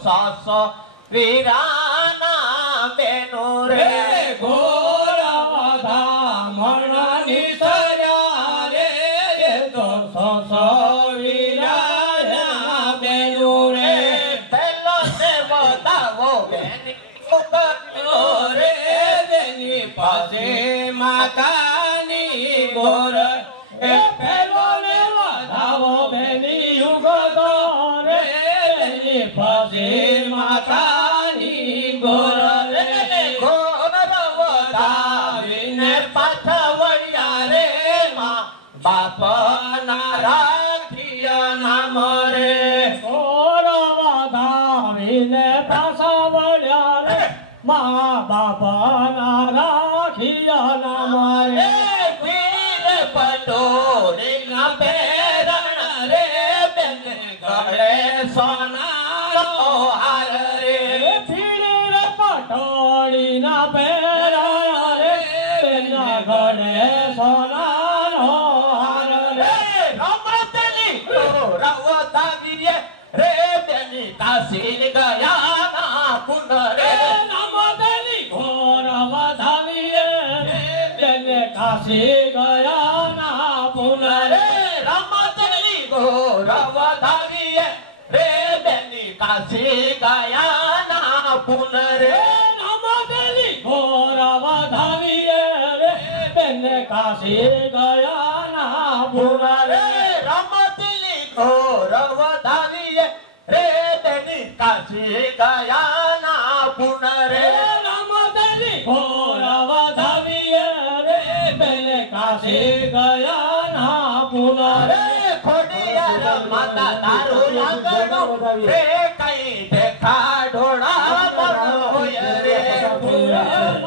સાસો વીરાના બેનો રે ઘોરવધા મણની સર્યા રે તો સાસો વીરાના બેનો રે પેલો ને બતાવો બેની રે બેની પાસે માતાની ગોર એ પેલો ને વધાવો બેની યુગતો રે બેની પાસે માતાની ગોર રે ઘોર વધાવીને પાછા વળ્યા રે માં બાપના રાખ્યા નામ રે ગોર વધાવીને પાછા વળ્યા રે મા બાપના રાખ્યા નામ રે વીર પટોળી ના પેરણ રે બેન ગળે સોનાનો હાર રે પીર પટોળી ના પેરા રે બેના ગળે સોનાનો હાર રે રમતની રવતાવીએ રે બેની કાશી ગયા ના કુંડ રે નમદલી ઘોર વધાવીએ બેને કાશી ગયા ના પુન રે રમતની રવતાવીએ રે બેની કાશી ગયા ના પુન રે નમદલી ઘોર વધાવીએ બેને કાશી ગયા ના પુન રે રમતની રવતાવીએ રે બેની કાશી ગયા ના પુન રે નમદલી ઘોર વધાવીએ બેને કાશી ગયા ના પુન રે ખોડિયાર માતા તારું લાગણો રે કઈ દેખા ઢોળા મન હોય રે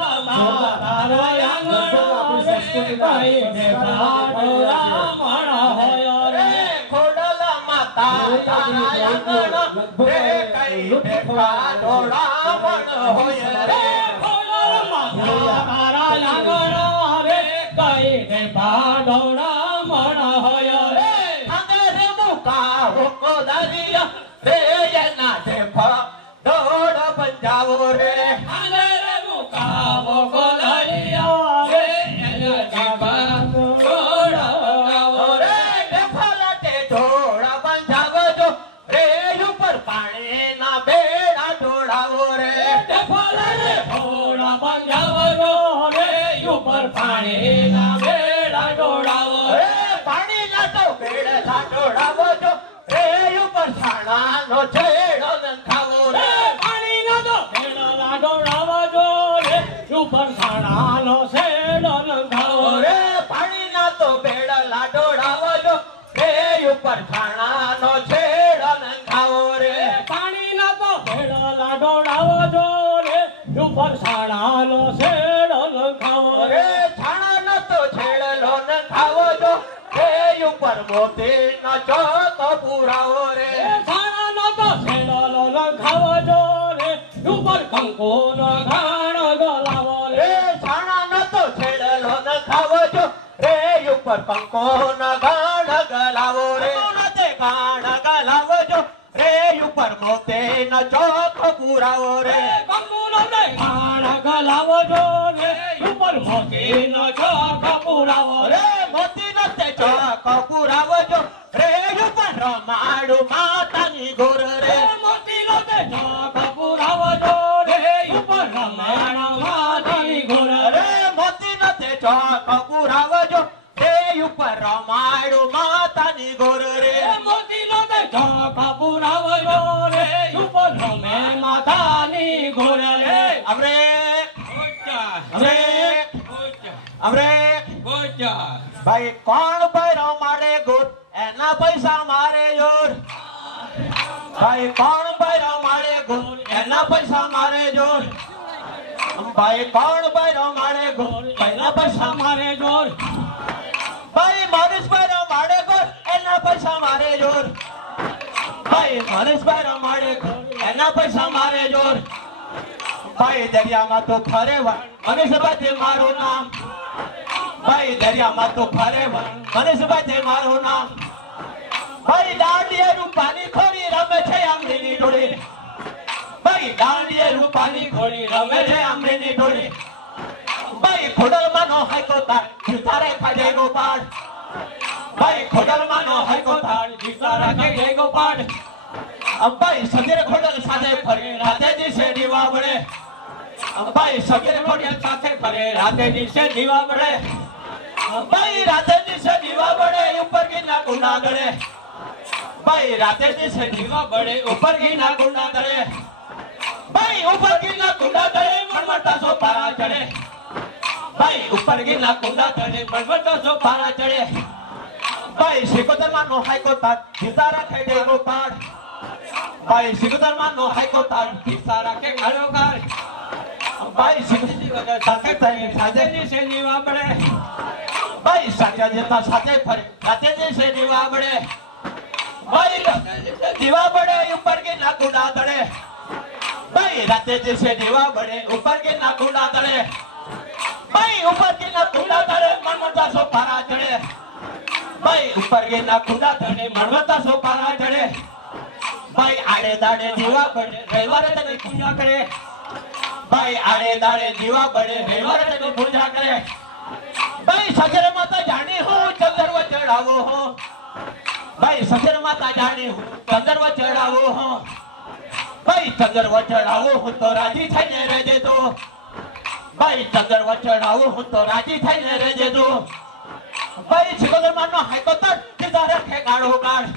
તારા આંગણો રે કઈ દેખા ઢોળા મણ હોય રે ખોડલ માતા તારા આંગણો રે કઈ દેખા ઢોળા મન હોય રે ખોડલ માતા તારા આંગણો રે કઈ દેખા ઢોળા મણ હોય રે અંગરે મુકા હોકો દરિયા રે એના દેખા ઢોળ પંજાવો રે આંગરે મુકાવો ગોલરિયા રે એના દેખા ઢોળા રે ડફલાટે ઢોળા બંધાવજો રે ઉપર પાણી ના બેડા ઢોળાવો રે ડફલે ઢોળા બંધાવજો રે ઉપર પાણીના બેડા ઢોળાવો રે પાણી ના તો બેડા ઢોળાવજો રે ઉપર છાણાનો છેડો નંખાવો રે પાણીના તો બેડા ઢોળાવજો રે ઉપર સાણાનો શેડો નંખાવો રે પાણી ના તો બેડા ઢોળાવજો રે ઉપર છાણાનો છેડો નંખાવો રે પાણીના તો બેડા ઢોળાવજો રે ઉપર સાણાનો શેડો નંખાવો રે છાણાનો તો છેડલો નંખાવજો રે ઉપર મોતીનો ચોક પુરાવો રે સાણાનો તો શેડો નંખાવજો રે ઉપર કંકુનો ઘાણો ગલાવો રે રે છાણાનો તો છેડલો નંખાવજો રે ઉપર પંકોનો ગાણ ગલાવો રે તે ગાણ ગલાવજો રે ઉપર મોતીનો ચોક પુરાવો રે કંકુનો ઘાણ ગલાવજો રે ઉપર મોતીનો ચોક પુરાવો રે રે મોતીનો તે ચોક પુરાવજો રે ઉપર રમાડું માતાની ગોર રે મોતીનો તે ચોક પુરાવજો રે ઉપર રમાણા માતાની ઘોર રે મોતીનો તે ચોક પુરાવજો રે ઉપર રમાડું માતાની ગોર રે મોતીનો તે ચોક પુરાવજો રે ઉપર રમે માતાની ઘોર રે અમરે અરે અમરે ભાઈ કોણ ભૈરો મારે ગોર એના પૈસા મારે જોર ભાઈ કોણ ભૈરો મારે ગોર એના પૈસા મારે જોર ભાઈ કોણ ભૈરો મારે ગોર એના પૈસા મારે જોર ભાઈ મરીશ ભૈરો મારે ગોર એના પૈસા મારે જોર ભાઈ મરીશ ભૈરો મારે ગોર એના પૈસા મારે જોર ભાઈ દરિયામાં તો ફરે મનીષભાઈ મારું નામ ભાઈ દરિયામાં તો ફરે મનીષભાઈ મારું નામ ભાઈ દાંડિયાનું પાણી ખોરી રમે છે આંગળીની ડોળી રૂપાની ઘોડી રમે છે આંબલીની ટોળી ભાઈ ખોડલમાંનો હાઈકો તાર તારે ખાજે ગોપાળ ભાઈ ખોડલમાંનો હાઈકો તાર જીતા રાખે જય ગોપાલ ભાઈ સગીર ખોડલ સાથે ફરે રાતે દિવસે દીવા બળે ભાઈ સગીર ખોડલ સાથે ફરે રાતે દિવસે દીવા બળે ભાઈ રાતે દિવસે દીવા બળે ઉપર ગીના કુંડા ગળે ભાઈ રાતે દિવસે દીવા બળે ઉપર ગીના કુંડા ગળે ભાઈ ઉપર ગીના કુંડા ગળે મણમટા સો પારા ચડે ભાઈ ઉપર ગીના કુંડા ગળે મણમટા સો પારા ચડે ભાઈ સિકોતરમાંનો હાઈકો તાર જીતા રાખે જય ગોપાળ ભાઈ સિકોતરમાંનો હાઈકો તાર જીતા રાખે ઘાડોકાર ભાઈ સિકોતર સાથે થાય સાથે દિવસે દીવા બળે ભાઈ સાચા જતા સાથે ફરે રાતે દિવસે દીવા બળે ભાઈ રાતે દિવસે દીવા બળે ઉપર કે ના કુંડા તળે ભાઈ રાતે દિવસે દીવા બળે ઉપર કે ના કુંડા તળે ભાઈ ઉપર કે ના કુંડા તળે મનમતા સો પારા ચડે ભાઈ ઉપર કે ના કુંડા તળે મનમતા સો પારા ચડે ભાઈ આડે દાડે દીવા બળે રવિવારે તને પૂજા કરે ભાઈ આડે દાડે દીવા બળે રવિવારે તને પૂજા કરે ભાઈ સગર માતા જાણી હું ચંદરવ ચડાવો હો ભાઈ સગર માતા જાણી હું ચંદરવ ચડાવો હો ભાઈ ચંદરવ ચડાવો હું તો રાજી થઈને રહેજે તો ભાઈ ચંદરવ ચડાવો હું તો રાજી થઈને રહેજે તો ભાઈ સિકોતરમાંનો હાઈકો તાર જીતા રાખે ગાળો ગાળ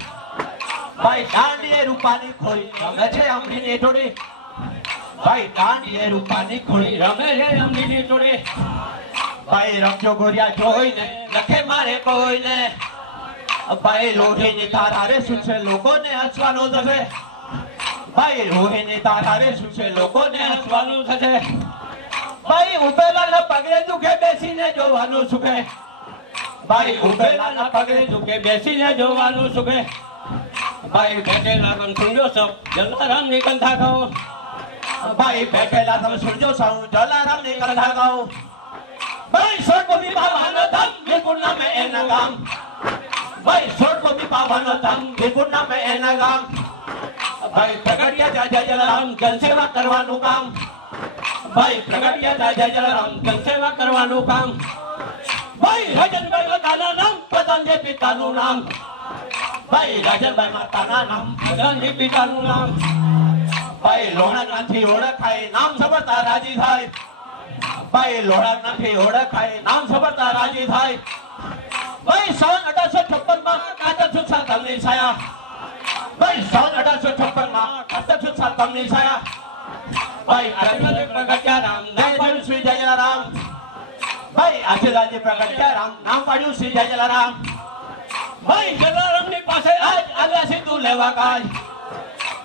ભાઈ દાંડીએ રૂપાની ખોઈ રમે છે આંબલીની ટોળી ભાઈ દાંડીએ રૂપાની ખોઈ રમે છે આંબલીની ટોળી ભાઈ રમજો ગોરિયા જોઈને લખે મારે કોઈને ભાઈ લોહીની તારારે શું છે લોકોને હસવાનું થશે ભાઈ લોહીની તારારે શું છે લોકોને હસવાનું થશે ભાઈ ઉભેલાના પગલે દુખે બેસીને જોવાનું સુખે ભાઈ ઉભેલાના પગલે દુખે બેસીને જોવાનું સુખે ભાઈ બેઠેલા રમ સુંજો સૌ જલારામ ની કંઠા ગાઓ ભાઈ બેઠેલા તમે સુરજો સૌ જલારામ ની કંઠા ગાઓ ભાઈ સોટપોમી બાવાનો ધમ વિપુર નામે એના ગામ ભાઈ સોટપોમી બાવાનો ધમ વિપુર નામે એના ગામ ભાઈ પ્રગટ્યા જય જલારામ જનસેવા કરવાનું કામ ભાઈ પ્રગટ્યા જય જલારામ જનસેવા કરવાનું કામ ભાઈ રાજનભાઈ માતાના નામ પ્રધાનજી પિતાનું નામ ભાઈ રાજનભાઈ માતાના નામ પ્રધાનજી પિતાનું નામ ભાઈ લોહાનાથી ઓળખાય નામ સબરતા રાજી થાય ભાઈ લોહાનાથી ઓળખાય નામ સબરતા રાજી થાય ભાઈ 1856 માં કાતર સુસા તમને છાયા ભાઈ 1856 માં કાતર સુસા તમને છાયા ભાઈ આજે પ્રગટ્યા રામ નામ પાડ્યું શ્રી જય જલારામ ભાઈ આજે રાજ્ય પ્રગટ્યા રામ નામ પાડ્યું શ્રી જય જલારામ ભાઈ જલારામની પાસે આજ આવ્યા સીધું લેવા કાજ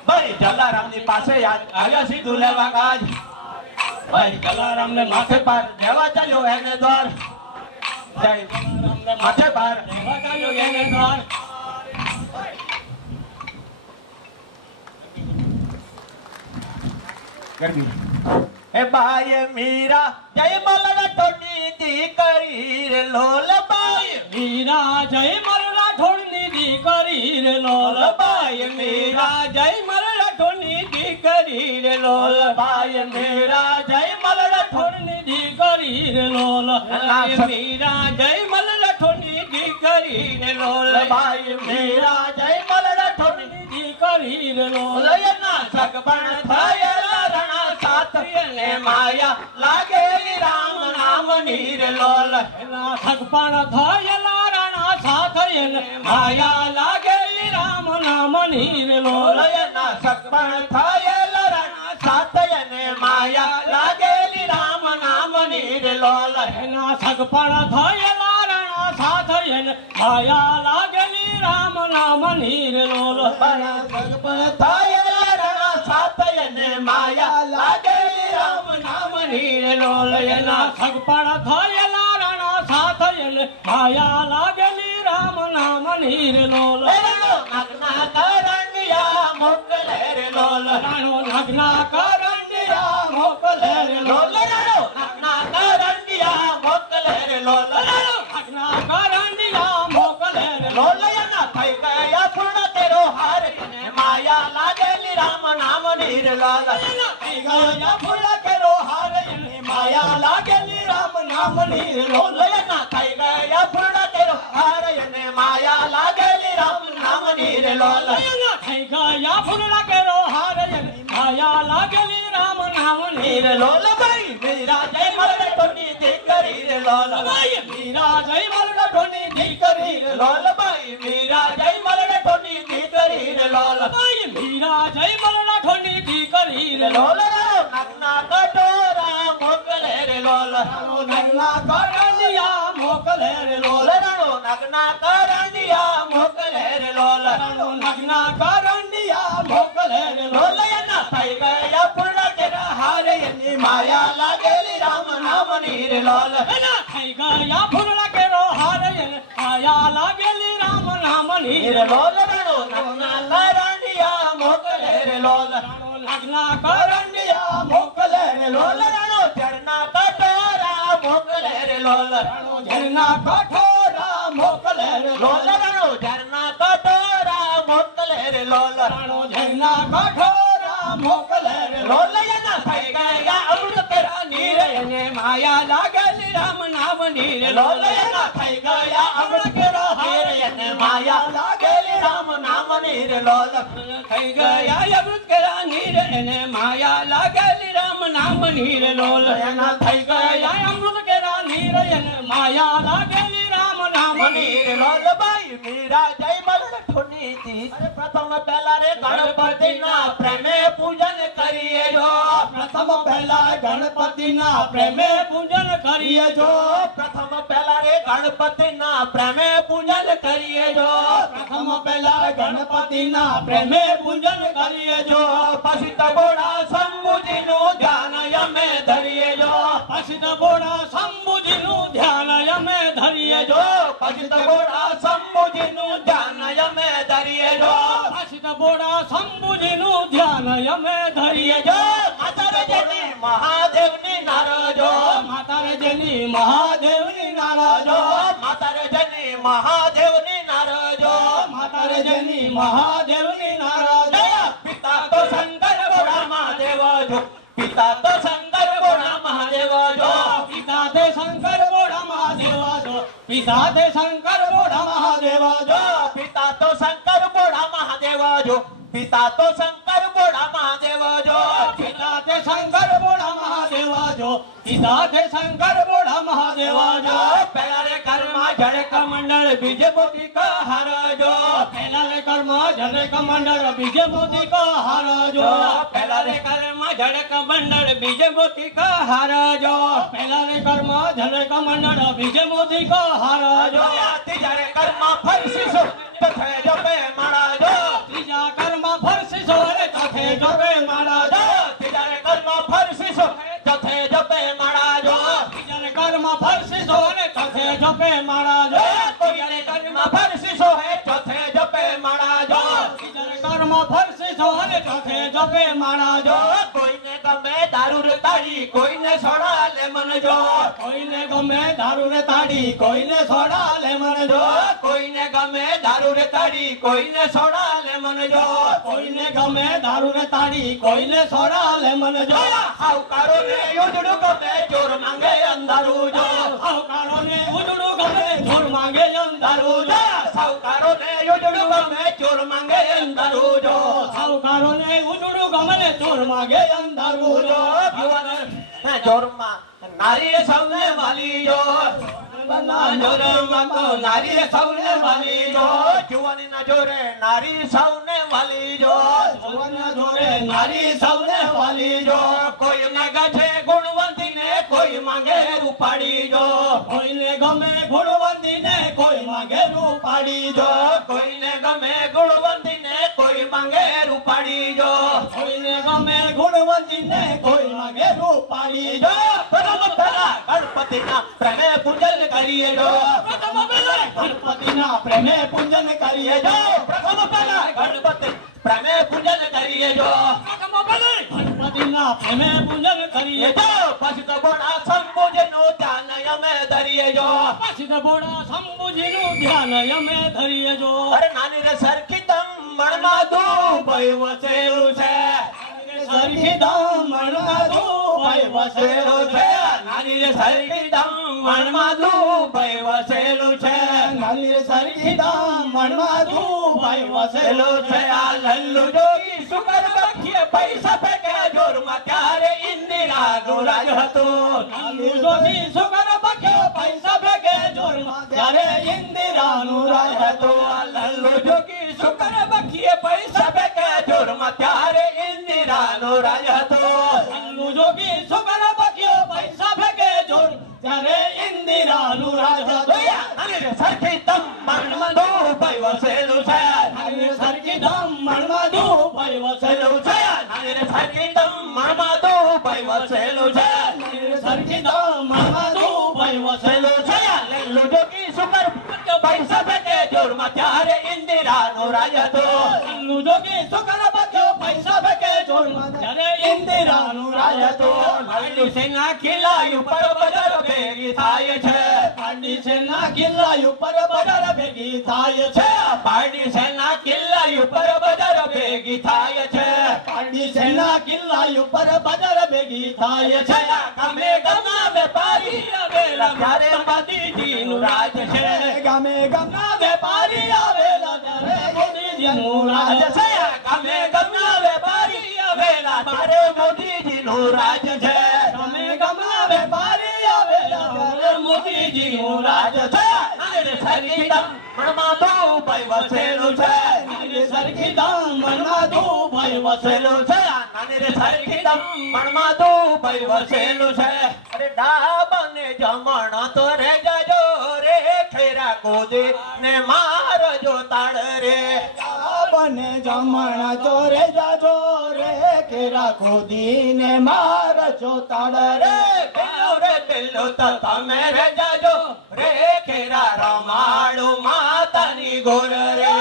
ભાઈ જલારામની પાસે આજ આવ્યા સીધું લેવા કાજ ભાઈ જલારામને માથે પાર દેવા ચાલ્યો એને દ્વાર જય જલારામને માથે પાર દેવા ચાલ્યો એને દ્વાર એ બાય મીરા જય મલડા ટોની દીકરી રે લોલ બાય મીરા જય મરલા ઠોડની દીકરી રે લોલ બાય મીરા જય મરલા ઠોડની દીકરી રે લોલ બાય મીરા જય મલડા ઠોડની દીકરી રે લોલ મીરા જય મરલા ઠોડની દીકરી રે લોલ બાય મીરા જય મલડા ટોની દીકરી રે લોલ લયના સગપણ થયેલા રણા સાથને માયા લાગેલી રામ નામ નીર લોલ સગપણ થયેલા રણા સાથને માયા લાગેલી રામ નામ નીર લોલ લયના સગપણ થયેલા રણા સાથને માયા લાગેલી રામ નામ નીર લોલ એના સગપણ થયેલા રણા સાથને માયા લાગેલી રામ નામ નીર લોલ સગપણ થયેલા રણા સાથને માયા લાગેલી રામ નામ નીર લોલ એના સગપણ થયેલા રણા સાથને માયા લાગેલી રામ નામ નીર લોલ નાગના કરંડિયા મોકલે રે લોલ રાણો નાગના કરંડિયા મોકલે રે લોલ નાગના કરંડિયા મોકલે રે લોલ નાગના કરંડિયા મોકલે રે લોલયના થઈ ગયા પૂર્ણ તેરો હાર માયા લાગેલી રામ નામ નીર રે લોલ થઈ ગયા ફૂલા કેરો હાર એને માયા લાગેલી રામ નામની રે લોલ થઈ ગયા ફૂલા કેરો હાર એને માયા લાગેલી રામ નામની રે લોલ થઈ ગયા ફૂલા કેરો હાર એને માયા લાગેલી રામ નામની રે લોલ ભાઈ મીરા જય મરડ ટોની દીકરી રે લોલ ભાઈ મીરા જય મરડ ટોની દીકરી રે લોલ ભાઈ મીરા જય મરડ ટોની દીકરી રે લોલ ભાઈ મીરા જય મરડ ટોની દીકરી રે લોલ નગના કટોરા મોકલે રે લોલ નગના કરંડિયા મોકલે રે લોલ નગના કરંડિયા મોકલે રે લોલ નગના કરંડિયા મોકલે રે લોલ થઈ ગયા ફૂલા કેરા હાર એની માયા લાગેલી રામ નામની રે લોલ થઈ ગયા ફૂલા કેરો હાર એને માયા લાગેલી રામ નામની રે લોલ નગના કરંડિયા મોકલે રે લોલ નગના કરંડિયા મોકલે રે લોલ ચરના કટોરા મોકલે રે લોલ ઝરના કઠોરા મોકલે રે લોલ ચરના કટોરા મોકલે રે લોલ ઝરના કઠોરા મોકલે રે લોલ થઈ ગયા અમૃત કેરા નીર એને માયા લાગેલી રામ નામની રે લોલ થઈ ગયા અમૃત કેરા હાર એને માયા લાગેલી રામ નામની રે લોલ થઈ ગયા અમૃત કેરા નીર એને માયા લાગેલી રામ નામની રે લોલ થઈ ગયા અમૃત કેરા નીર એને માયા લાગેલી રામ નામની રે લોલ ભાઈ મીરા જય મરણ ઠોની દી પ્રથમ પહેલા રે ગણપતિના પ્રેમે પૂજન કરીએ જો પ્રથમ પહેલા ગણપતિના પ્રેમે પૂજન કરીએ જો પ્રથમ પહેલા રે ગણપતિના પ્રેમે પૂજન કરીએ જો પ્રથમ પહેલા ગણપતિના પ્રેમે પૂજન કરીએ જો પછી તબોડા શંભુજીનું ધ્યાન અમે ધરીએ જો પછી તબોડા શંભુજીનું ધ્યાન અમે ધરીએ જો પછી તબોડા શંભુજીનું ધ્યાન અમે ધરીએ જો પછી તબોડા શંભુજીનું ધ્યાન અમે ધરીએ જો જો માતારજની મહાદેવની નારજો માતારજની મહાદેવની નારાજો માતારજની મહાદેવની નારજો માતારજની મહાદેવની નારાજો પિતા તો શંકર બોડા મહાદેવ જો પિતા તો શંકર બોડા મહાદેવ જો પિતા તે શંકર બોડા મહાદેવ જો પિતા તે શંકર બોડા મહાદેવ જો પિતા તો શંકર બોડા મહાદેવ જો પિતા તો શંકર બોડા મહાદેવ જો પિતા તે શંકર બોડા મહાદેવ જો પિતા તે શંકર બોડા મહાદેવ જો પહેલા રે ઘરમાં જડક મંડળ બીજે મોતી કા હાર જો પહેલા રે કર્મા જનક મંડળ બીજે મોતી કા હાર જો પહેલા રે ઘરમાં જડક મંડળ બીજે મોતી કા હાર જો પહેલા રે કર્મા જનક મંડળ બીજે મોતી કા હાર જો ત્રીજા રે ઘરમાં ફરસીસો તથે જપે માળા જો ત્રીજા કર્મા ફરસી સોરે તથે જોવે માળા જો ત્રીજા રે ઘરમાં ફરસીસો તથે જપે માળા જો ત્રીજા રે કર્મા ફરસી સોરે તથે જોવે માળા જો ત્રીજા રે ઘરમાં ફરસીસો હે તથે જપે માળા જો ત્રીજા રે કર્મા ફરસી સોરે તથે જોવે માળા જો કોઈને ગમે દારૂ રે તાળી કોઈને સોડા લે મન જો કોઈને ગમે દારૂ રે તાડી કોઈને સોડા લે મન જો કોઈને ગમે દારૂ રે તાળી કોઈને સોડા લે મન જો કોઈને ગમે દારૂ રે તાડી કોઈને સોડા લે મન જો હાવકારો ને યોજડું ગમે ચોર માંગે અંધારું જો સાવકારો ને ઉજળું ગમે જોર માંગે અંધારું જો સાવકારો ને યોજડું ગમે ચોર માંગે અંધારું જો સાવકારો ને ઉજળું ગમે ને ચોર માંગે અંધારું જો જોરમાં નારી સૌને વાલી જો જોરમાં તો નારી સૌને વાલી જો જુવાની ના જોરે નારી સૌને વાલી જો જોવાના જોરે નારી સૌને વાલી જો કોઈ માંગે છે ગુણવંતી ને કોઈ માંગે રૂપાડી જો કોઈને ગમે ગુણવંતી ને કોઈ માંગે રૂપાડી જો કોઈને ગમે ગુણવંતી ને કોઈ માંગે રૂપાડી જો કોઈને ગમે ગુણવંતી ને કોઈ માંગે રૂપાડી જો પ્રથમ પહેલા ગણપતિના પ્રેમે પૂજન કરીએ જો પ્રથમ પહેલા ગણપતિના પ્રેમે પૂજન કરીએ જો પ્રથમ પહેલા ગણપતિ પ્રેમે પૂજન કરીએ જો પ્રથમ પહેલા ગણપતિના પ્રેમે પૂજન કરીએ જો પછી તો બોડા શંભુજીનું ધ્યાન અમે ધરીએ જો પછી તો બોડા શંભુજીનું ધ્યાન અમે ધરીએ જો અરે નાની રે સરખી તમ મણમાં દુબઈ વસેલું છે સરખી ધામણમાં દુભાઈ વસેલું છે નાની રે સરખી ધામણમાં દુભાઈ વસેલું છે નાની રે સરખી ધામણમાં દુભાઈ વસેલું છે આ લલ્લુ જોગી સુકર બખીએ પૈસા ફેંકે જોરમાં ત્યારે ઇન્દિરાનું રાજ હતું લલ્લુ જોગી સુકર બખીએ પૈસા ફેંકે જોરમાં ત્યારે ઇન્દિરાનું રાજ હતું લલ્લુ જોગી સુકર બખીએ પૈસા ફેંકે જોરમાં ત્યારે ઇન્દિરાનું રાજ હતું લલ્લુ જોગી સુકર બખીએ પૈસા ફેંકે જોર ત્યારે ઇન્દિરાનું રાજ હતું સરખી ધામણમાં દુભાઈ વસેલું છે સરખી ધામણમાં દુભાઈ વસેલું છે સરખી ધામણમાં દુભાઈ વસેલું છે સરખી ધામણમાં દુભાઈ વસેલું છે લલ્લુ જોગી સુકર પૈસા ફેંકે જોરમાં ત્યારે ઇન્દિરાનું રાજ હતું લલ્લુ જોગી સુકર પૈસા ફેંકે જોરમાં ત્યારે ઇન્દિરાનું રાજ હતું લાડલી સેના કિલ્લા ઉપર બજાર ભેગી થાય છે પારડી સેના કિલ્લા ઉપર બજાર ભેગી થાય છે પારડી સેના કિલ્લા ઉપર બજાર ભેગી થાય છે પારડી સેના કિલ્લા ઉપર બજાર ભેગી થાય છે ગામે ગામના વેપારી આવેલા ત્યારે મોદીજીનું રાજ છે ગામે ગામના વેપારી આવેલા ત્યારે મોદીજીનું રાજ છે ગામે ગામના વેપારી આવેલા ત્યારે મોદીજીનું રાજ છે ગામે ગામના વેપારી આવેલા ત્યારે મોદીજીનું રાજ છે સરખી ધામણમાં દુભાઈ વસેલું છે સરખી ધામણમાં દુભાઈ વસેલું છે સરખી ધામણમાં દુભાઈ વસેલું છે અરે ડાબને જમણ તો રે જજો રે ખેરા કૂદી ને મારજો તાળ રે ડાબને જમણ તો રે જજો રે ખેરા કૂદી ને મારજો તાળ રે પેલો તો તમે રે જજો રે ખેરા રમાડુ માતાની ગોર રે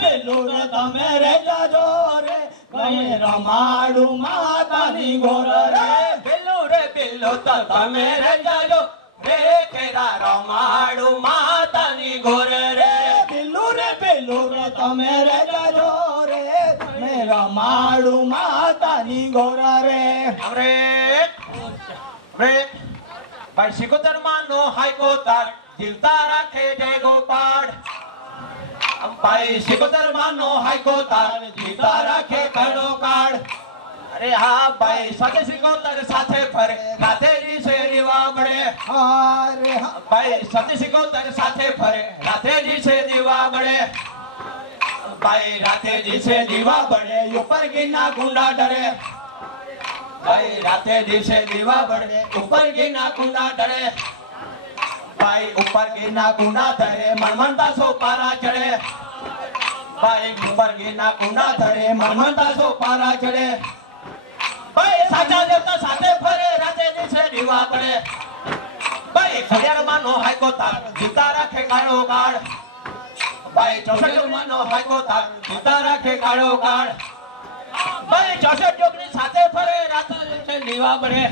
પેલું રે તમે રે જજો રે તમે રમાડુ માતાની ગોર રે પેલું તો તમે રે જજો રે ખેરા રમાડુ માતાની ગોર રે પેલું રે તમે રે જજો રે તમે રમાડુ માતાની ગોર રે અરે ભાઈ સિકોતર માનો હાઈકો તાર જીવતા રાખે જય ગોપાળ ભાઈ સિકોતર માનો હાઈકો તાર જીવતા રાખે ઘણો કાળ અરે હા ભાઈ સાથે સિકોતર સાથે ફરે રાતે દિવસે દીવા બળે અરે ભાઈ સાથે સિકોતર સાથે ફરે રાતે દિવસે દીવા બળે ભાઈ રાતે દિવસે દીવા બળે ઉપર ગીના ગુંડા ડરે ભાઈ રાતે દિવસે દીવા બળે ઉપર ગીના ગુંડા ડરે ભાઈ ઉપર ગીના ગુંડા ધરે મનમનતા સો પારા ચડે ભાઈ ઉપર ગીના ગુંડા ધરે મનમનતા સો પારા ચડે ભાઈ સાચા દેવતા સાથે ફરે રાતે દિવસે દીવા બળે ભાઈ ખડિયારમાં નો હાઈકો તાર જીતા રાખે કાળો કાળ ભાઈ 64 માં નો હાઈકો તાર જીતા રાખે કાળો કાળ ભાઈ 64 જોગની સાથે ફરે રાતે દિવસે દીવા બળે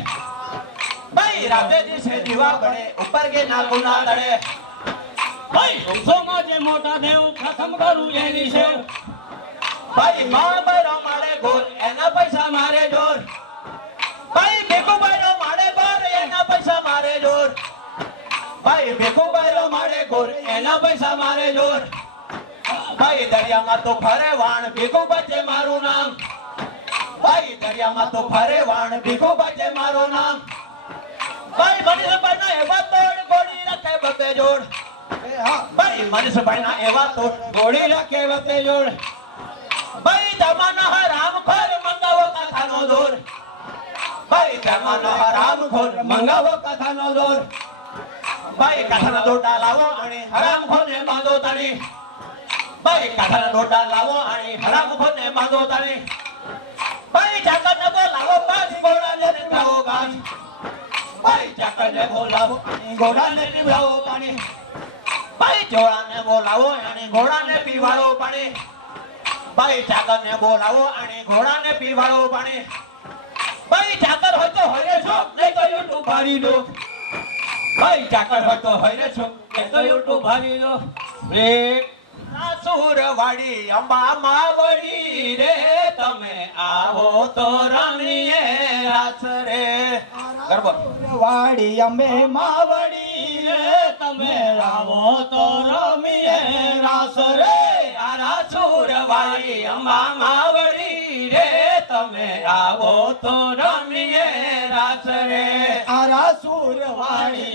ભાઈ રાતે દિવસે દીવા બળે ઉપર કે ના ગુના તળે ભાઈ સોમાં જે મોટા દેવ પ્રથમ કરું એની છે ભાઈ માબરો મારે ગોર એના પૈસા મારે જોર ભાઈ ભેગુબાઈનો મારે બાર એના પૈસા મારે જોર ભાઈ ભેગુબાઈનો મારે ગોર એના પૈસા મારે જોર ભાઈ દરિયામાં તો ફરે વાણ ભેગું બચે મારું નામ ભાઈ દરિયામાં તો ફરે વાણ ભેગું બચે મારું નામ ભાઈ મનીષભાઈના એવા તોડ ગોળી રાખે બતે જોડ ભાઈ મનીષભાઈના એવા તોડ ગોળી રાખે બતે જોડ ભાઈ ધર્મના રામ ખોર મંગાવો કથાનો દોર ભાઈ ધર્મના રામ ખોર મંગાવો કથાનો દોર ભાઈ કથાનો દોડા લાવો અને હરામ ખોરને બાંધો તાળી ભાઈ કથાનો દોડા લાવો અને હરામ ખોરને બાંધો તાળી ભાઈ ચાકરને બોલાવો પાંચ ઘોડાને પીવડાવો ઘાસ ભાઈ ચાકરને બોલાવો ઘોડાને પીવડાવો પાણી ભાઈ ચોળાને બોલાવો અને ઘોડાને પીવડાવો પાણી ભાઈ ચાકરને બોલાવો અને ઘોડાને પીવડાવો પાણી ભાઈ ચાકર હોય તો હોય છો નહીં તો યુટ્યુબ ભરી દો ભાઈ ચાકર હોય તો હોય છો નહીં તો યુટ્યુબ ભરી દો બ્રેક સુરવાડી અંબા માવડી રે તમે આવો આવો તો રમીએ રાસ રે ગરબો વાડી અમે માવડી રે તમે આવો તો રમીએ રાસ રે રાસુર વાળી અંબા માવડી રે તમે આવો તો રમીએ રાસ રે રાસુર વાડી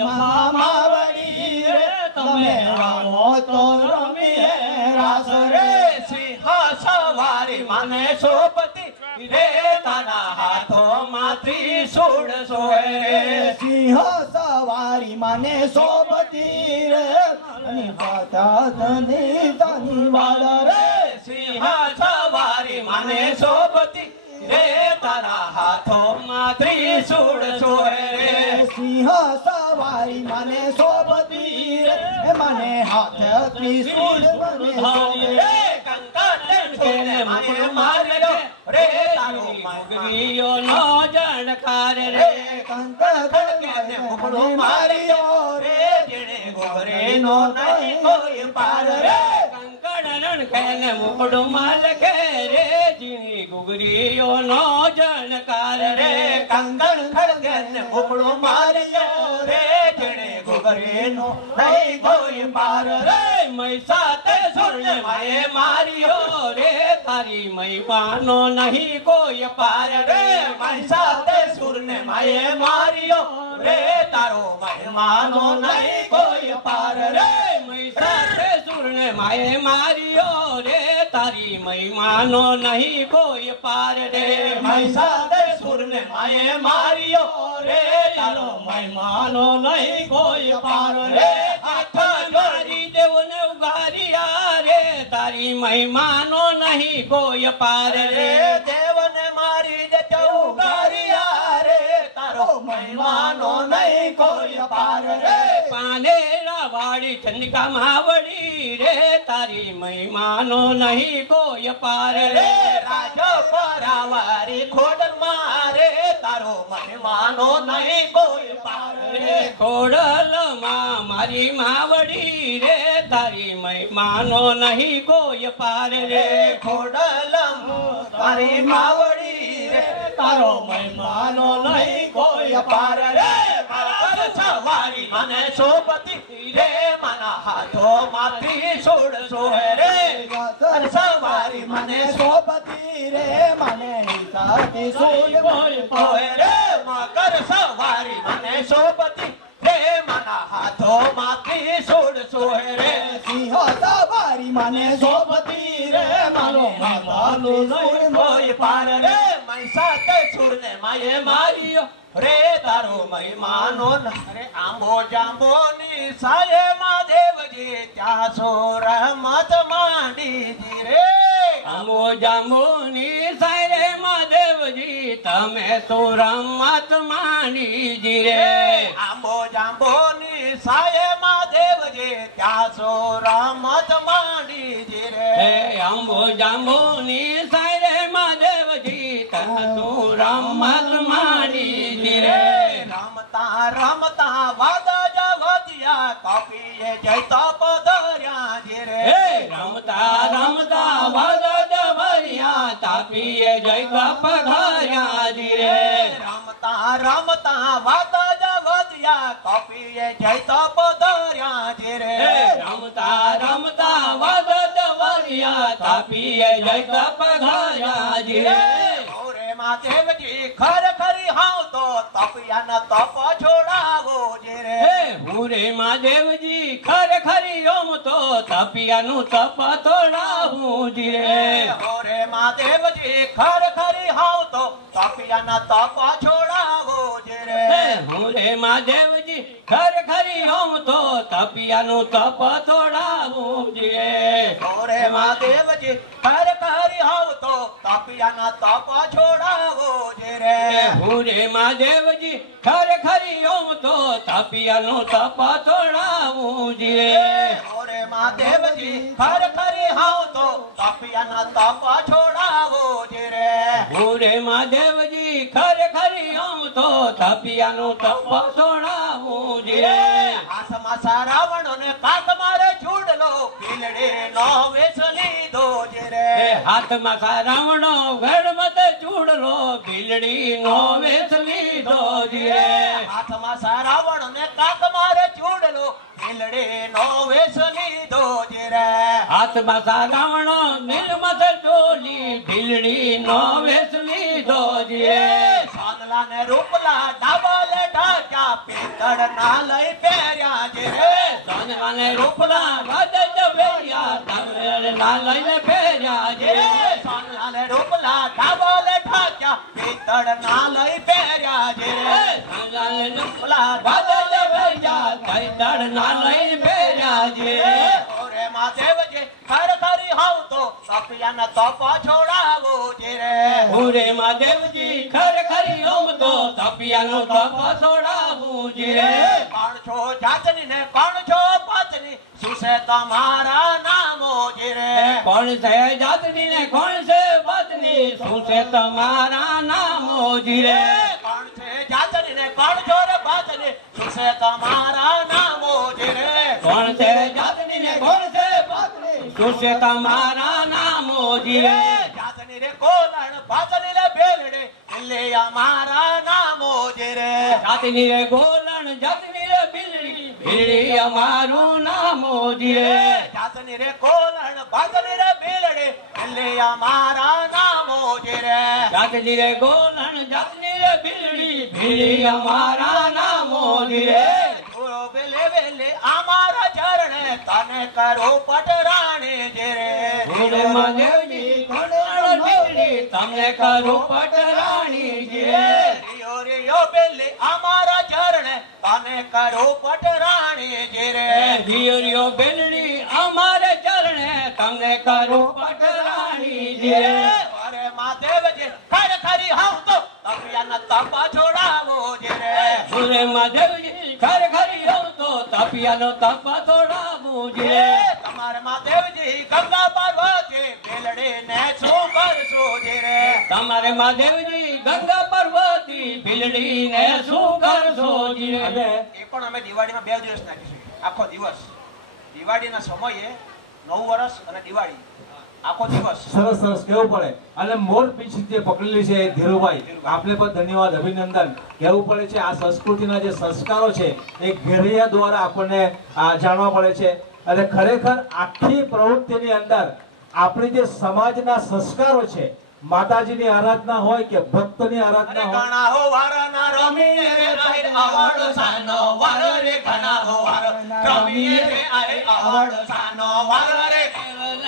માવડી રે તમે આવો તો રમીએ રાસ રે સિંહ સવારી મને સોપતી રે તારા હાથોમાં ત્રિશૂળ સોય રે સિંહ સવારી મને સોબતી રે તની વાલ રે સિંહ સવારી મને સોપતી રે તારા હાથોમાં ત્રિશૂળ સોય રે સિંહ સવારી મને સોબતી રે મને હાથ ત્રિશૂળ મને સોબે રે કંકણ છોને મને માર્યો રે તારો મગરીયો નો જણકાર રે કંકણ મુકડો માર્યો રે જેણે ગોરે નો નહીં કોઈ પાર રે કંકણ ખેને મુકડો માલકે રે જીણી ગુગરીયો નો જણકાર રે કંકણ ખડગે મુકડો માર્યો રે જેણે ગોરે નો નહીં કોઈ પાર રે મૈસાતે સુરને માએ માર્યો રે તારી મૈવાનો નહીં કોઈ પાર રે મૈસાતે સુરને માએ માર્યો રે તારો મહિમાનો નહીં કોઈ પાર રે મૈસાતે સુરને માએ માર્યો રે તારી મહિમાનો નહીં કોઈ પાર રે મૈસાતે સુરને માએ માર્યો રે તારો મહિમાનો નહીં કોઈ પાર રે આઠ ગરી દેવને ઉગારિયા રે તારી મહિમાનો નહીં કોઈ પાર રે દેવને મારી દે ઉગારિયા રે તારો મહિમાનો નહીં કોઈ પાર રે પાનેરા વાળી ચંડિકા માવડી રે તારી મહિમાનો નહીં કોઈ પાર રે રાજો પરાવારી ખોડલ મારે તારો મહિમાનો નહીં કોઈ પાર રે ખોડલ માં મારી માવડી રે તારી મહિમાનો નહીં કોઈ પાર રે ખોડલ તારી માવડી રે તારો મહિમાનો નહીં કોઈ પાર રે સવારી મને સોપતી રે મના હાથો માંથી છોડ સોહે રે સવારી મને સોબતી રે મને હિસાતી સૂળ સોહે રે મકર સવારી મને સોપતી રે મના હાથો માંથી છોડ સોહે રે સિંહ સવારી મને સોબતી રે મારો માતાનો સૂળ કોઈ પાર રે મૈસાતે સુરને માએ માર્યો રે તારો મહિમાનો રે આંબો જાંબો ની સાયે માં દેવજી ત્યાં સોર મત માંડીજી રે આંબો જાંબો ની સાયે માં દેવજી તમે સોર મત માંડીજી રે આંબો જાંબો ની સાયે માં દેવજી ત્યાં સોર મત માંડીજી રે આંબો જાંબો ની સાયે માં દેવજી ત્યાં સોર મત માંડીજી રે રમતા રમતા વાદા જવદિયા કપીએ જયતા પધર્યા જે રે રમતા રમતા વાદા જવદિયા તાપીએ જયતા પધર્યા જે રે રમતા રમતા વાદા જવદિયા કપીએ જયતા પધર્યા જે રે રમતા રમતા વાદા જવદિયા તાપીએ જયતા પધર્યા જે રે દેવજી ખર ખરી હાવ તો તપિયાના તપ છોડાવો જે રે હુરે માં દેવજી ખર ખરી ઓમ તો તપિયાનું તપ છોડાવું જે રે હુરે માં દેવજી ખર ખરી હાવ તો તપિયાના તપ છોડાવો જે રે હુરે માં દેવજી ખર ખરી ઓમ તો તપિયાનું તપ છોડાવું જે હુરે માં દેવજી ખર ખરી હાવ તો તપિયાના તપ છોડાવો જે રે હુરે માં દેવજી ખર ખરી ઓમ તો તપિયાનું તપ છોડાવું જે હુરે માં દેવજી ખર ખરી હાવ તો તપિયાના તપ છોડાવો જે રે હુરે માં દેવજી ખર ખરી ઓમ તો તપિયાનું તપ છોડાવું જે આસમાં સારાવણ ને કાક મારે છૂડલો ભીલડી નો વેશ લીધો છે રે હાથમાં સારાવણો ગણમત ચૂડલો ભીલડી નો વેશ લીધો છે હાથમાં સારાવણ ને કાક મારે ચૂડલો ભીલડી નો વેશ લીધો છે રે હાથમાં સારાવણો નીલમત ચોલી ભીલડી નો વેશ લીધો છે સાનલા ને રૂપલા ડાબલ ઢાક્યા પિત્તળ ના લઈ પહેર્યા છે રે સાનલા ને રૂપલા ગજ ભેર્યા તમરે ના લઈને પહેર્યા છે સાનલા ને રૂપલા ડાબલ ઢાક્યા પિત્તળ ના લઈ પહેર્યા છે સાનલા ને રૂપલા ગજ ભેર્યા તમરે ના લઈને પહેર્યા છે ઓરે મહાદેવજી ખર ખરી હાવ તો તપિયાના તપ છોડાવો છે રે ઓરે મહાદેવજી ખરી ઓમ તો તપિયાનો તપ છોડાવું છે કોણ છો જાતની ને કોણ છો પાતની શું છે તમારા નામો છે રે કોણ છે જાતની ને કોણ છે પત્ની શું છે તમારા નામો જી કોણ છે જાતની ને કોણ છો રે પાતની શું છે તમારા નામો છે રે કોણ છે જાતની ને કોણ છે પત્ની શું છે તમારા નામો જી જાતની રે કોલણ પાતની રે બેલડે એટલે અમારા નામો છે રે જાતની રે ગોલણ જાતની રે બિલડી બિલડી અમારું નામો જી જાતની રે કોલણ પાતની રે બેલડે એટલે અમારા નામો છે રે જાતની રે ગોલણ જાતની રે બિલડી બિલડી અમારા નામો જી જોરો બેલે બેલે અમારા ચરણે તને કરો પટરાણી જે રે ઓરે મહાદેવજી કોણ બિલડી તમને કરું પટરાણી જી રિયો રિયો બેલે અમારા ચરણે તને કરો પટરાણી જે રે રિયો બેલડી અમારે ચરણે તમને કરું પટરાણી જી અરે મહાદેવજી ખર ખરી હાવ તો તપિયાના તપા છોડાવો જે રે ઓરે મહાદેવજી ખરી હોવ તો તપિયાનો તપ છોડાવું જી તમારે મહાદેવજી ગંગા પાર્વતી બેલડી ને શું કરશો જે રે તમારે મહાદેવજી ગંગા પર્વતી ભીલડી ને શું કરશો જી એ પણ અમે દિવાળીમાં 2 દિવસ નાખીશું આખો દિવસ દિવાળીના સમયે 9 વર્ષ અને દિવાળી આખો દિવસ સરસ સરસ કેવું પડે અને મોર પીછ જે પકડેલી છે ધીરુભાઈ આપને પણ ધન્યવાદ અભિનંદન કેવું પડે છે આ સંસ્કૃતિના જે સંસ્કારો છે એ ઘેરિયા દ્વારા આપણને જાણવા પડે છે અને ખરેખર આખી પ્રવૃત્તિની અંદર આપણી જે સમાજના સંસ્કારો છે માતાજીની આરાધના હોય કે ભક્તની આરાધના હોય ઘણા હો વારના રમીએ રે આય આવડ સાનો વાર રે ઘણા હો વાર રમીએ રે આય આવડ સાનો વાર રે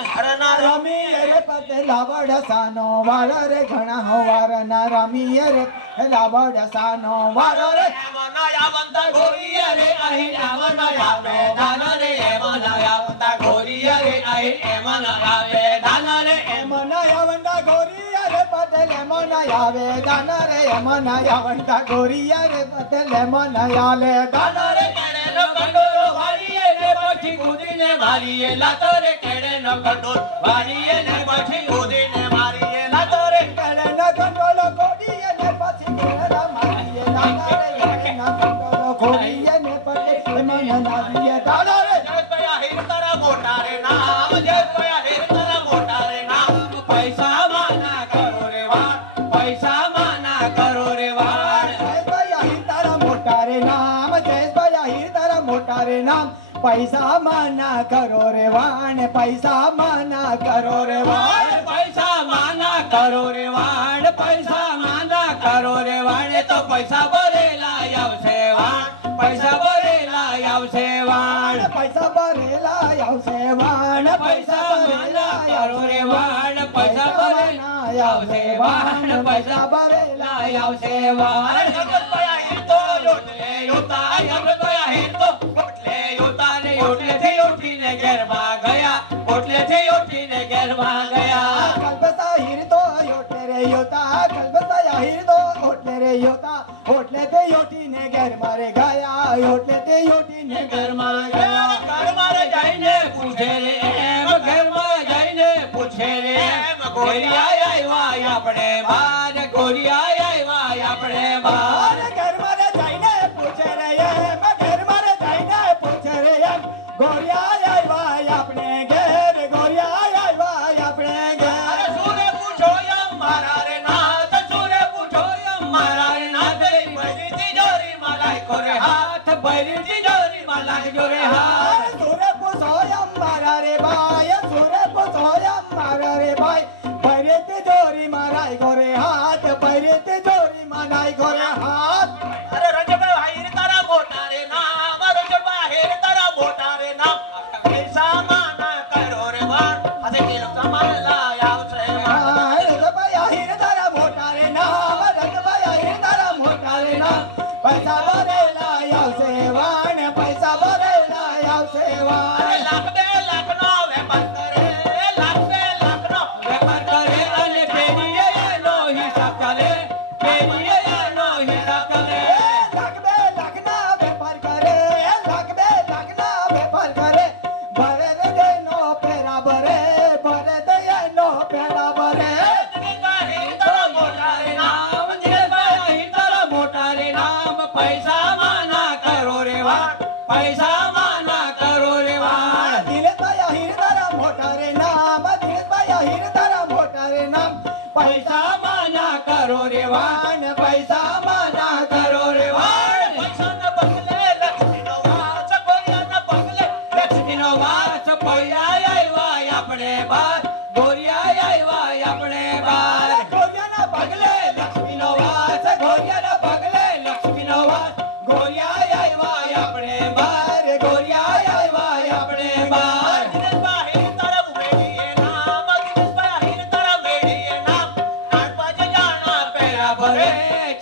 હરના રમીએ રે પતે લાવડ સાનો વાર રે ઘણા હવાર ના રમીએ રે લાવડ સાનો વાર રે મનાયા વંતા ગોરીએ રે આય મનાયા બે દાન રે મનાયા વંતા ગોરીએ રે આય મનાયા બે દાન રે મનાયા વંડા ગોરિયા રે પતે મનાયા વે દાન રે મનાયા વંડા ગોરિયા રે પતે મનાયા લે દાન રે કેડે નો કંડોરો વારીએ ને પછી કૂદીને મારીએ લાતો રે કેડે નો કંડોરો વારીએ ને પછી કૂદીને મારીએ લાતો રે કેડે ન કંડોલો કોડીએ ને પછી કેડા મારીએ દાન રે કેડે ન કંડોલો કોડીએ ને પતે મનાયા દાન રે જય કયા હીર તારા મોટા રે નામ જય કયા હીર તારા મોટા રે નામ પૈસા માના કરો રે વાણ પૈસા માના કરો રે વાણ જયેશભાઈ આહિર તારા મોટા રે નામ જયેશભાઈ આહિર તારા મોટા રે નામ પૈસા માના કરો રે વાણ પૈસા માના કરો રે વાણ પૈસા માના કરો રે વાણ પૈસા માના કરો રે વાણ એ તો પૈસા ભરેલા આવશે વાણ પૈસા ભરેલા આવશે વાણ પૈસા ભરેલા આવશે વાણ પૈસા માના કરો રે વાણ પૈસા ભરેલા આવશે વાણ પૈસા ભરેલા આવશે વાણ જગત કયા હીર તો યોટલે યોતા જગત કયા હીર તો યોટલે યોતા ને ઓટલેથી ઉઠીને ઘેરમાં ગયા ઓટલેથી ઉઠીને ઘેરમાં ગયા કલ્પતા હીર તો યોટલે રે યોતા કલ્પતા આહિર તો ઓટલે રે યોતા ઓટલે તે યોટીને ઘેર મારે ગયા ઓટલે તે યોટીને ઘરમાં ગયા ઘરમાં જઈને પૂછે રે એમ ઘરમાં જઈને પૂછે રે એમ ગોરિયા આવ્યા આપણે બાર ગોરિયા આવ્યા આપણે બાર ઘરમાં જઈને પૂછે રે એમ ઘરમાં જઈને પૂછે રે એમ ગોરિયા આવ્યા આપણે ઘેર ભરી તિજોરીમાં લાગજો રે હાથ. સુરે પૂછોયમ મારા રે ભાઈ સુરે પૂછોયમ મારા રે ભાઈ ભરી તિજોરીમાં રાખ્યો રે હાથ ભરી તિજોરીમાં રાખ્યો રે હાથ. અરે રંજભાઈ હાઈર તારા મોટા રે નામ રંજભાઈ હાઈર તારા મોટા રે નામ પૈસા માના કરો રે વાણ આજે કેલો તમારે લાય આવશે રજભાઈ આહિર તારા મોટા રે નામ રજભાઈ આહિર તારા મોટા રે નામ પૈસા ભરેલા આવશે વાણ પૈસા ભરેલા આવશે અરે વાણ. લાખ બે લાખ નો વેપાર કરે લાખ બે લાખ નો વેપાર કરે અને પેઢીએ એનો હિસાબ ચાલે. પેઢીએ એનો હિસાબ ચાલે. લાખ બે લાખના વેપાર કરે લાખ બે લાખના વેપાર કરે ભરે દેનો પેરા ભરે ભરે દયાનો પેરા ભરે. હાઈર તારા મોટા રે નામ દિનેશભાઈ તારા મોટા રે નામ પૈસા માના કરો રે વાણ. પૈસા માના કરો રે વાણ. દિનેશભાઈ આહિર તારા મોટા રે નામ દિનેશભાઈ આહિર તારા મોટા રે નામ પૈસા માના કરો રે વાણ. પૈસા માના કરો રે વાણ. પૈસાના પગલે લક્ષ્મીનો વાસ ગોરિયાના પગલે લક્ષ્મીનો વાસ પૈયા આવ્યા આપણે બાર. ગોરિયા આવ્યા આપણે બાર. ગોરિયાના પગલે લક્ષ્મીનો વાસ ગોરિયાના પગલે લક્ષ્મીનો વાસ. ગોરિયા આવ્યા આપણે બાર. ગોરિયા આવ્યા આપણે બાર. દિનેશભાઈ હાઈર તારા મેડીએ નામ દિનેશભાઈ હાઈર તારા મેડીએ નામ નાન પાછે જાણા પેરા ભરે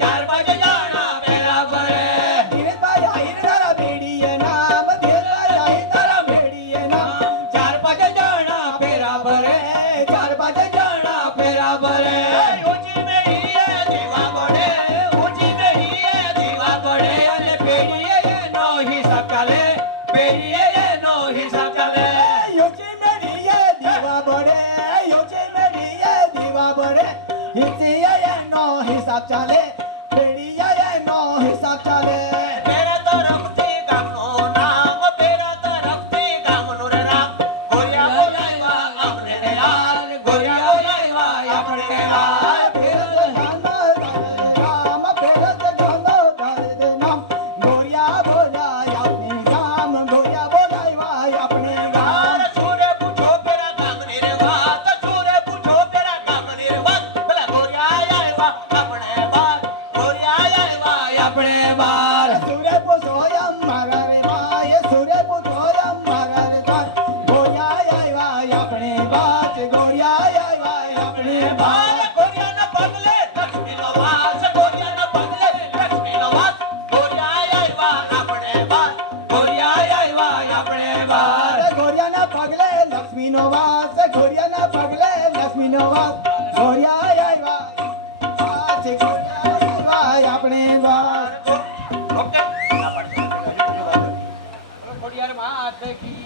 ચાર બાજુ જાણા પેરા ભરે. દિનેશભાઈ આહિર તારા બેડીએ નામ દિનેશભાઈ આહિર તારા બેડીએ નામ ચાર પાંચ જણા પેરા ભરે. ચાર પાંચ જણા પેરા ભરે. ઊંચી મેડીએ દીવા પડે ઊંચી મેડીએ દીવા પડે અને પેઢીએ એનો હિસાબ ચાલે. પેઢીએ એનો હિસાબ ચાલે. યોચી મેડીએ દીવા બળે યોચી મેડીએ દીવા બળે હિચીએ એનો હિસાબ ચાલે બેડીએ એનો હિસાબ ચાલે. પેરા તરફથી ગામનું નામ પેરા તરફથી ગામનું રે રામ ગોરિયા બોલાવ્યા આપણે રે લાલ ગોરિયા બોલાવ્યા આપણે લાલ. રામ ફેરત જોનો ધરે દે નામ ગોરિયા બોલાય આપણે ગામ ગોરિયા બોલાય આપણે ગામ. છોરે પૂછો પેરા ગામની રે વાત છોરે પૂછો પેરા ગામની રે વાત પેલા ગોરિયા આવ્યા આપણે બાર ગોરિયા આવ્યા આપણે બાર. સુરે પૂછોયમ મારા રે ભાઈ સુરે પૂછોયમ મારા રે ભાઈ ગોરિયા આવ્યા આપણે બાત ગોરિયા આવ્યા આપણે બાત. ગોરિયાના પગલે લક્ષ્મીનો વાસ ગોરિયાના પગલે લક્ષ્મીનો વાસ ગોરિયા આવ્યા આપણે બાર ગોરિયા આવ્યા આપણે બાર. ગોરિયાના પગલે લક્ષ્મીનો વાસ ગોરિયાના પગલે લક્ષ્મીનો વાસ ગોરિયા આવ્યા બાત ગોરિયા આવ્યા આપણે બાત. ઓકે ખોડિયારમાં હાથ કી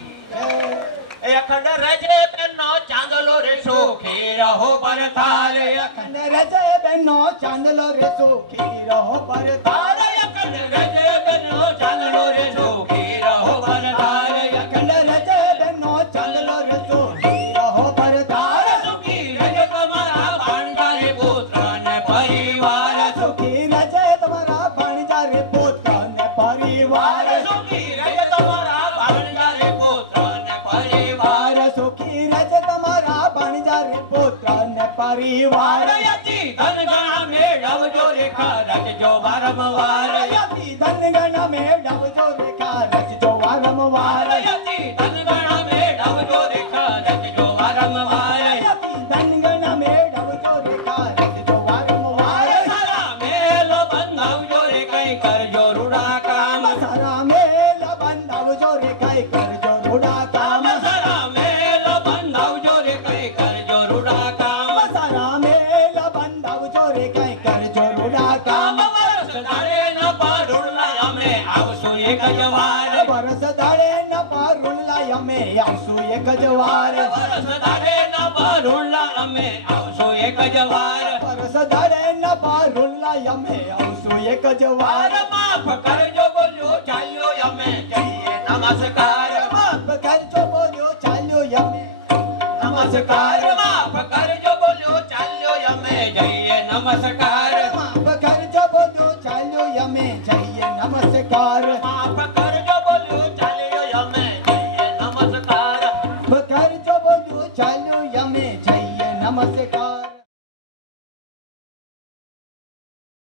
એ અખંડ રજે બેનો ચાંદલો રે સુખી રહો પરતાલે અખંડ રજે બેનો ચાંદલો રે સુખી રહો પરતાલ. અખંડ રજે બેનો ચાંદલો રે સુખી રહો પરતાલ. અખંડ રજે બેનો ચાંદલો રે સુખી રહો પરતાલ. સુખી રજ તમારા ભાણજા રે પુત્ર ને પરિવાર. સુખી રજે તમારા ભાણજા રે પુત્ર ને પરિવાર. સુખી રજ તમારા ભાણજા રે પુત્ર ને પરિવાર. સુખી રજે તમારા ભાણજા રે પુત્ર ને પરિવાર. યતિ ધન ગણા મેળવજો રેખા રચજો વારંવાર. યતિ ધન ગણ મેળવજો રેખા રચજો વારંવાર. યતિ ધન ગણા મેળવજો રેખા રચજો વારંવાર. યતિ ધન ગણ મેળવજો રેખા રચજો વારંવાર. સારા મેલો બંધાવજો રે કઈ કરજો રૂડા કામ. સારા મેલ બંધાવજો રે કઈ કરજો રૂડા કામ. સારા મેલો બંધાવજો રે કઈ કરજો રૂડા કામ. સારા મેલ બંધાવજો રે કઈ કરજો રૂડા કામ. વર્ષ દાડે ન પારુણલા અમે આવશું એક જ વાર. વરસ દાડે ન પારુણલા અમે આવશું એક જ વાર. વર્ષ દાડે ન પારુણલા અમે આવશું એક જ વાર. વરસ દાડે ન પારુણલા અમે આવશું એક જ વાર. માફ કરજો બોલ્યો ચાલ્યો અમે જઈએ નમસ્કાર. માફ કરજો બોલ્યો ચાલ્યો અમે નમસ્કાર. માફ કરજો બોલ્યો ચાલ્યો અમે જઈએ નમસ્કાર. માફ કરજો બોલ્યો ચાલ્યો અમે જઈએ નમસ્કાર. નમસ્કાર માફ કરજો બોલ્યું ચાલ્યો અમે જઈએ નમસ્કાર કરજો બોલું ચાલ્યું અમે જઈએ નમસ્કાર